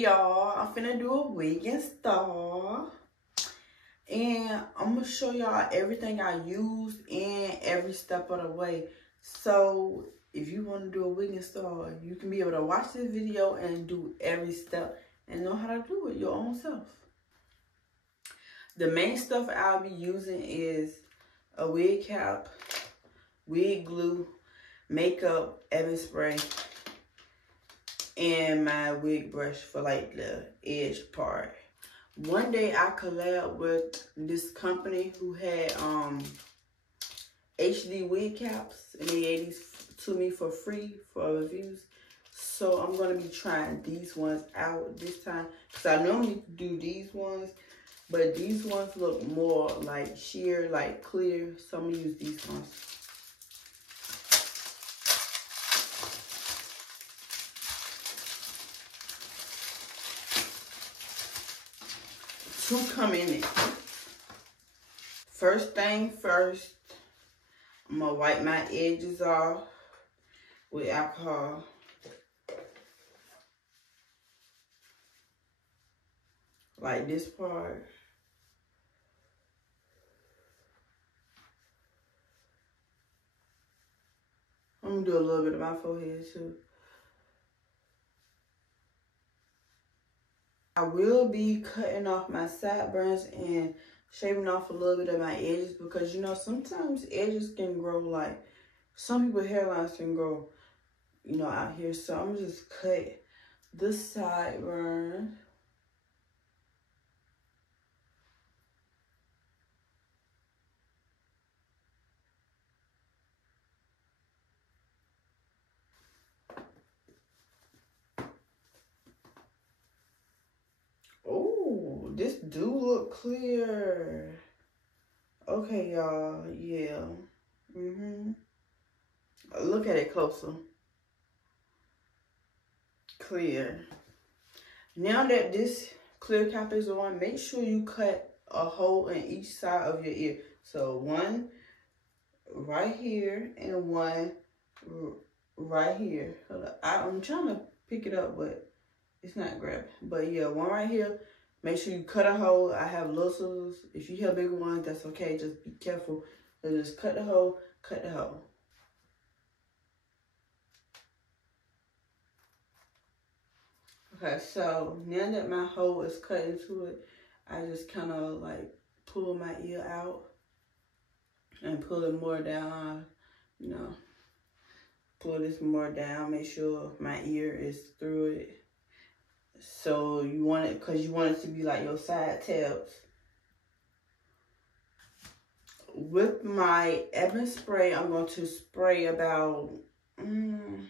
y'all, I'm finna do a wig install, and I'm gonna show y'all everything I use and every step of the way. So if you want to do a wig install, you can be able to watch this video and do every step and know how to do it your own self. The main stuff I'll be using is a wig cap, wig glue, makeup, Evan spray, and my wig brush for like the edge part. One day I collabed with this company who had HD wig caps, and they gave these to me for free for reviews. So I'm gonna be trying these ones out this time, because I normally do these ones, but these ones look more like sheer, like clear, so I'm gonna use these ones. Two come in it. First thing first, I'm gonna wipe my edges off with alcohol. Like this part. I'm gonna do a little bit of my forehead too. I will be cutting off my sideburns and shaving off a little bit of my edges, because you know sometimes edges can grow, like some people hairlines can grow, you know, out here. So I'm gonna just cut the sideburn. Oh, this do look clear. Okay, y'all. Yeah. Look at it closer. Clear. Now that this clear cap is on, make sure you cut a hole in each side of your ear. So one right here and one right here. Hold up. I'm trying to pick it up, but it's not grabbing. But yeah, one right here. Make sure you cut a hole. I have little scissors. If you have bigger ones, that's okay. Just be careful. So just cut the hole, cut the hole. Okay, so now that my hole is cut into it, I just kind of like pull my ear out and pull it more down, you know. Pull this more down, make sure my ear is through it. So you want it, because you want it to be like your side tabs. With my Evan spray, I'm going to spray about, I'm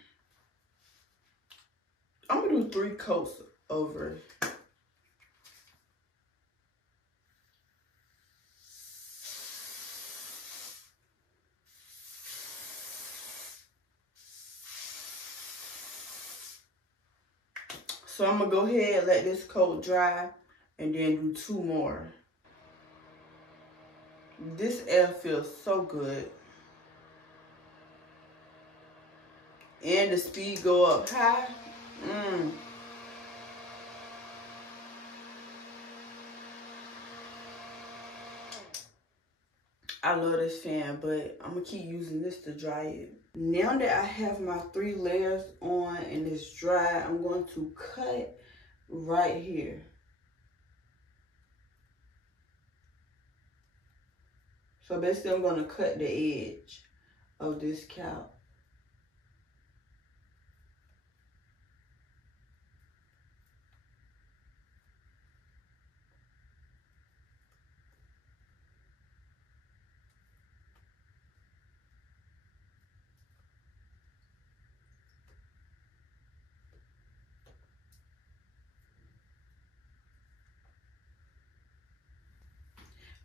going to do 3 coats over it. So I'm going to go ahead and let this coat dry and then do 2 more. This air feels so good. And the speed go up high. I love this fan, but I'm going to keep using this to dry it. Now that I have my 3 layers on and it's dry, I'm going to cut right here. So basically I'm going to cut the edge of this cap.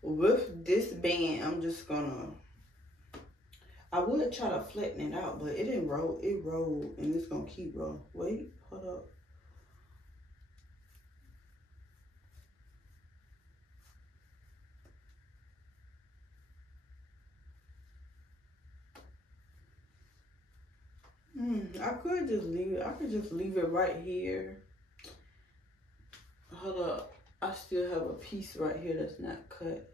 With this band, I'm just gonna, I would try to flatten it out, but it didn't roll. It rolled, and it's gonna keep rolling. Wait, hold up. I could just leave it. I could just leave it right here Hold up. I still have a piece right here that's not cut.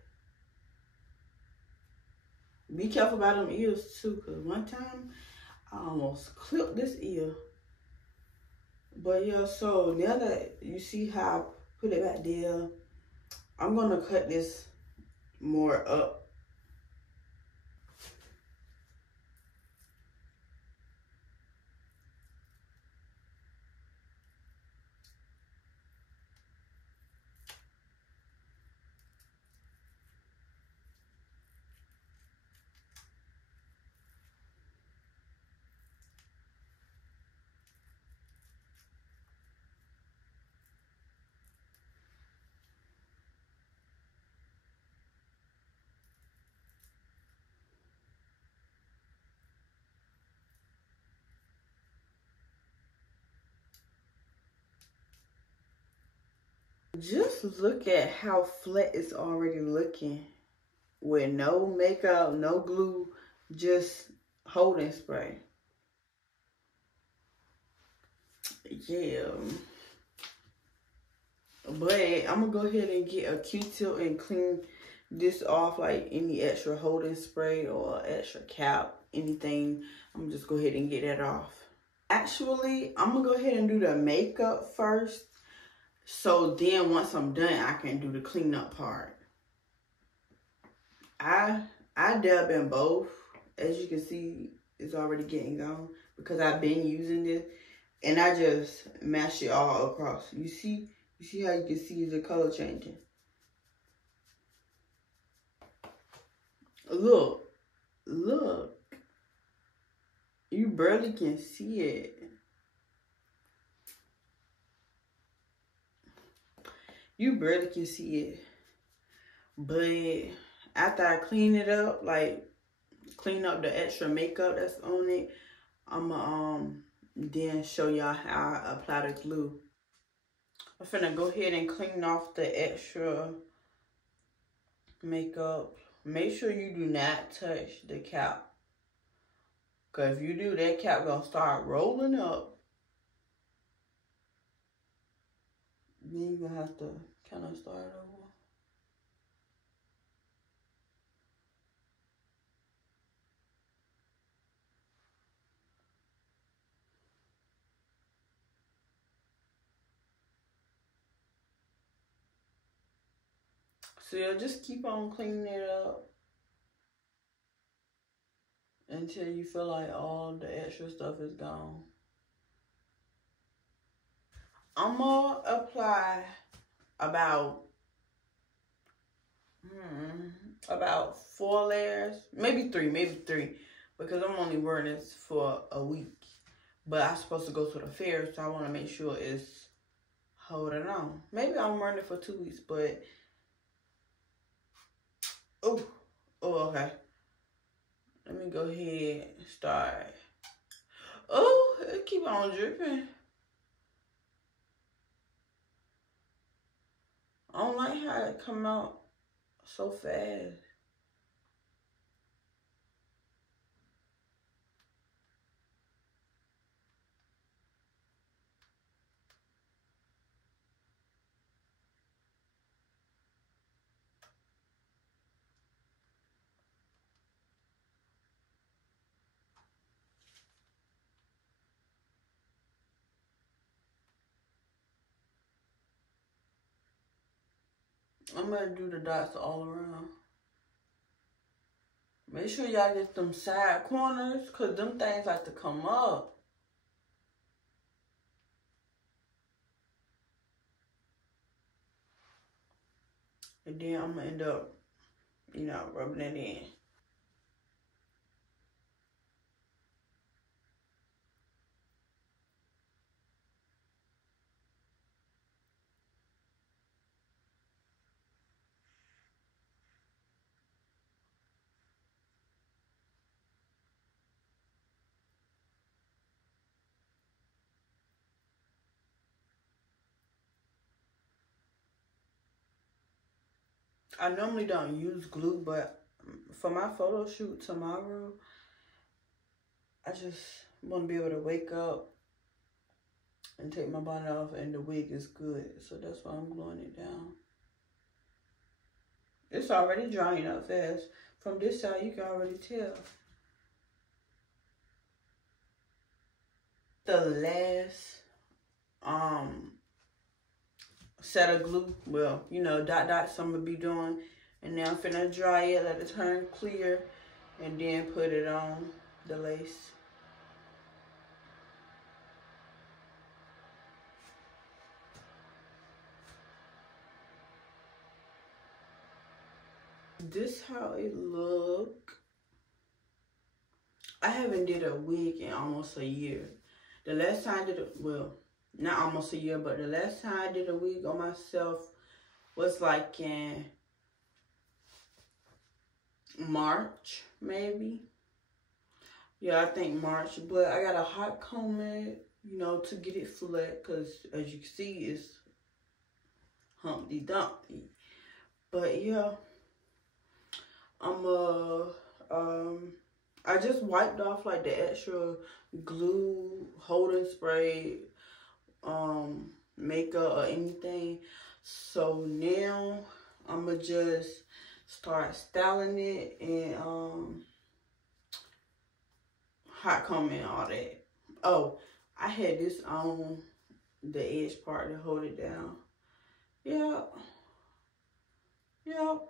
Be careful about them ears too, because one time I almost clipped this ear. But yeah, so now that you see how I put it back there, I'm gonna cut this more up. Just look at how flat it's already looking with no makeup, no glue, just holding spray. Yeah. But I'm gonna go ahead and get a Q-tip and clean this off, like any extra holding spray or extra cap, anything. I'm just go ahead and get that off. Actually, I'm gonna go ahead and do the makeup first. So then once I'm done, I can do the cleanup part. I dab in both. As you can see, it's already getting gone because I've been using this, and I just mash it all across. You see how you can see the color changing. Look. You barely can see it. You barely can see it. But after I clean it up, like clean up the extra makeup that's on it, I'ma then show y'all how I apply the glue. I'm finna go ahead and clean off the extra makeup. Make sure you do not touch the cap, cause if you do, that cap gonna start rolling up. Then you gonna have to kind of start over. So you'll just keep on cleaning it up until you feel like all the extra stuff is gone. I'm gonna apply about 4 layers, maybe three, because I'm only wearing this for a week. But I'm supposed to go to the fair, so I want to make sure it's holding on. Maybe I'm wearing it for 2 weeks, but oh, okay. Let me go ahead and start. Oh, it keep on dripping. I don't like how it come out so fast. I'm gonna do the dots all around. Make sure y'all get them side corners, cause them things like to come up. And then I'm gonna end up, you know, rubbing it in. I normally don't use glue, but for my photo shoot tomorrow, I just want to be able to wake up and take my bonnet off, and the wig is good. So that's why I'm gluing it down. It's already drying up fast. From this side, you can already tell. The last set of glue, well, you know, dots I'm gonna be doing, and now I'm finna dry it, let it turn clear, and then put it on the lace. This how it look. I haven't did a wig in almost a year. The last time I did it, well, not almost a year, but the last time I did a wig on myself was like in March, maybe. Yeah, I think March. But I got a hot comb it, you know, to get it flat, because as you can see, it's Humpty Dumpty. But yeah, I just wiped off like the extra glue, holding spray, makeup or anything. So now I'ma just start styling it and hot combing all that. Oh, I had this on the edge part to hold it down. Yep. Yep.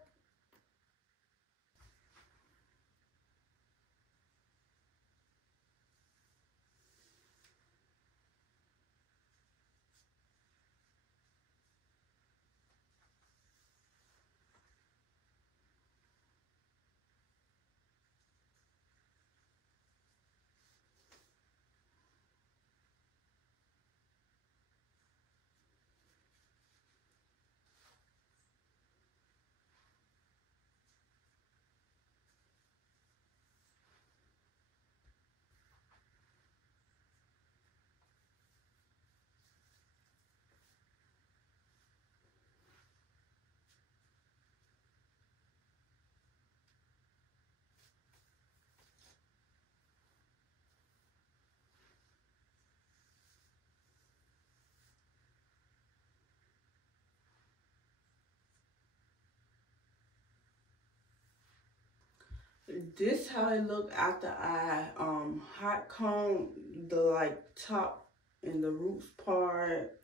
This how it look after I hot comb the like top and the roots part.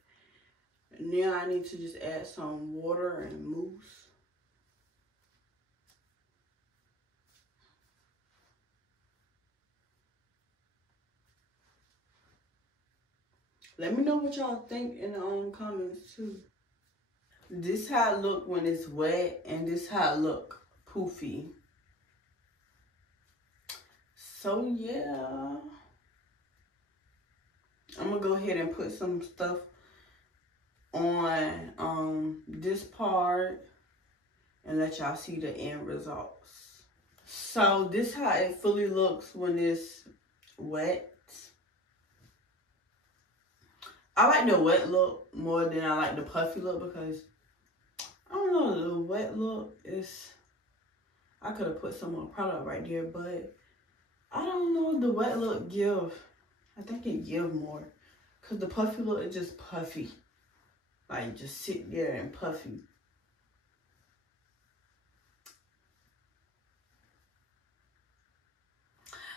Now I need to just add some water and mousse. Let me know what y'all think in the comments too. This how it look when it's wet, and this how it look poofy. So yeah, I'm gonna go ahead and put some stuff on this part and let y'all see the end results. So this how it fully looks when it's wet. I like the wet look more than I like the puffy look, because I don't know, the wet look is, I could have put some more product right there, but I don't know, the wet look give, I think it give more, because the puffy look is just puffy, like just sit there and puffy.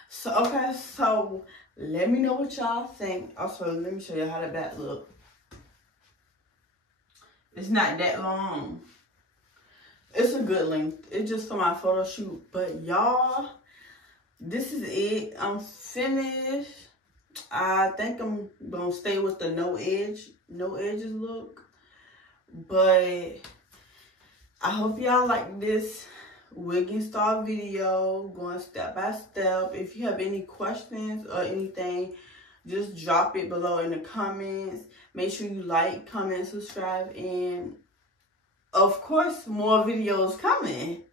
So okay, so let me know what y'all think. Also, let me show you how the back look. It's not that long. It's a good length. It's just for my photo shoot. But y'all, this is it. I'm finished. I think I'm gonna stay with the no edges look. But I hope y'all like this wigging style video, going step by step. If you have any questions or anything, just drop it below in the comments. Make sure you like, comment, subscribe, and of course more videos coming.